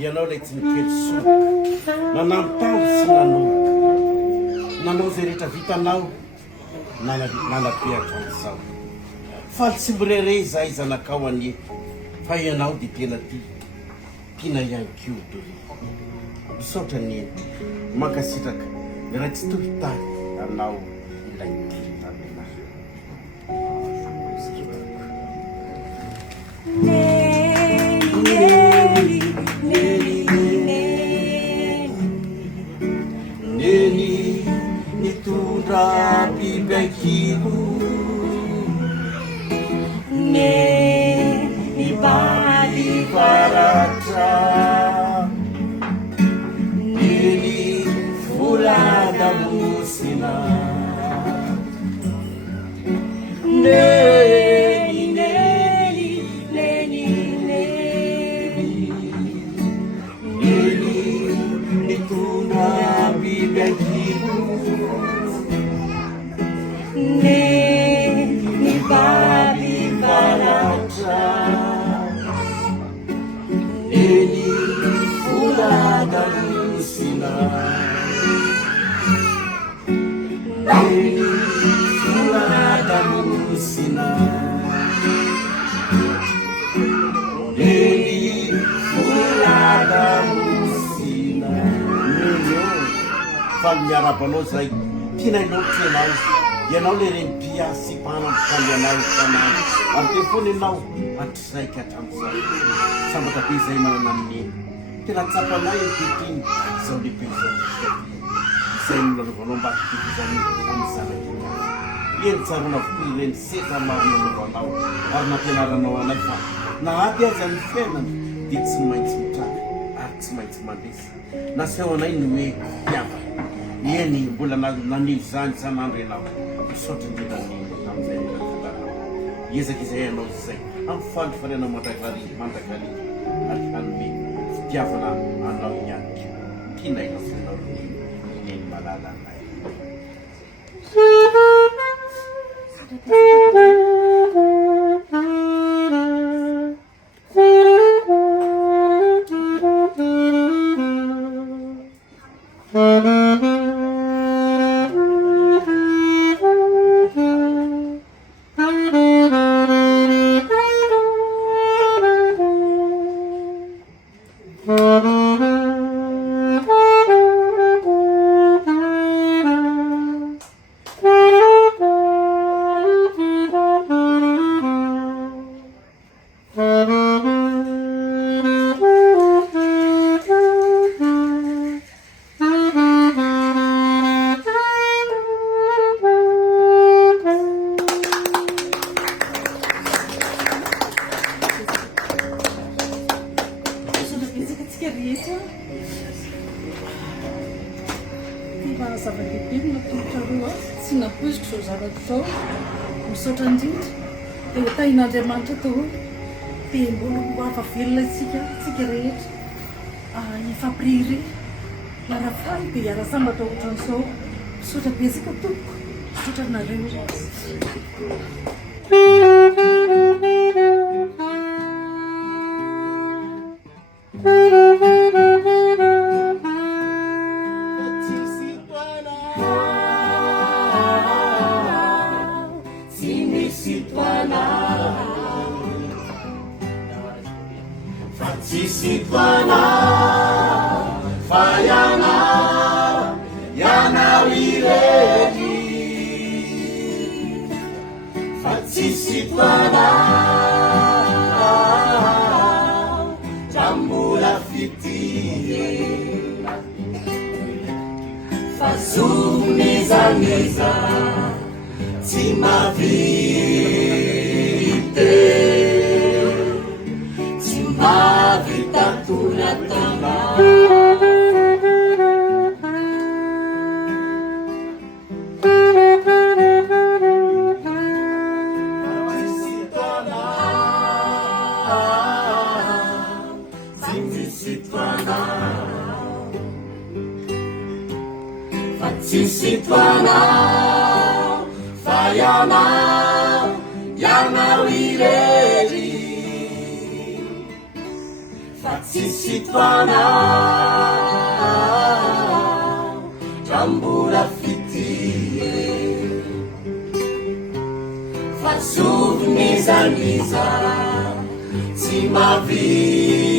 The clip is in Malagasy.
ianao lay tsy nikely soa nanamntany sy nanao zay rehetra vitanao nanapeatra an'izao faly tsy mirere zahay zanakao anie fa ianao de tena tiana ihany kio misaotra ny mankasitraka ny raha tsy tohitany anao ilay titanina neny nitondra biby akilo neny baly varatra neny voladamosina fa miarabanao zay tiana iloatra ianao le reny piasy panampokaly ianao isanandro ary te foana ianao atraiky hatramin'izay sambatra be zay manana amin'eny tena tsapanay nytetiny zao lehibe zao izay nolaovanao mba titezany amin'ny zanaky eny tsarona avokoa ireny seza marina novanao ary nampianaranao anay fa nahaty azy amin'ny fiainana dia tsy maintsy mitraka ary tsy maintsy mandresy naseho anay ny hoe piava eny mbola nanilo zany sanandro ianao misaotra indrena am'izay natatanao ezaka izay ianao zay amin'ny falifanana mandrakary ary hanome fitiavana anao ihany tiana ianao fanao eny malala anay misaotra indrindra dia hotain'Andriamanitra daholo dia mbola hafavelona tsika rehetra hifampirihire hiara-faly dia hiara-sambatra ohatran'izao misaotra betsaka tompoko misaotra nareo Fanomezana tsy mavite tsy mavita tonatana Sisitwanao, fayanao, yanao irery. fa tsisy toana rambola fitie fa zovy nizaniza tsy mahavita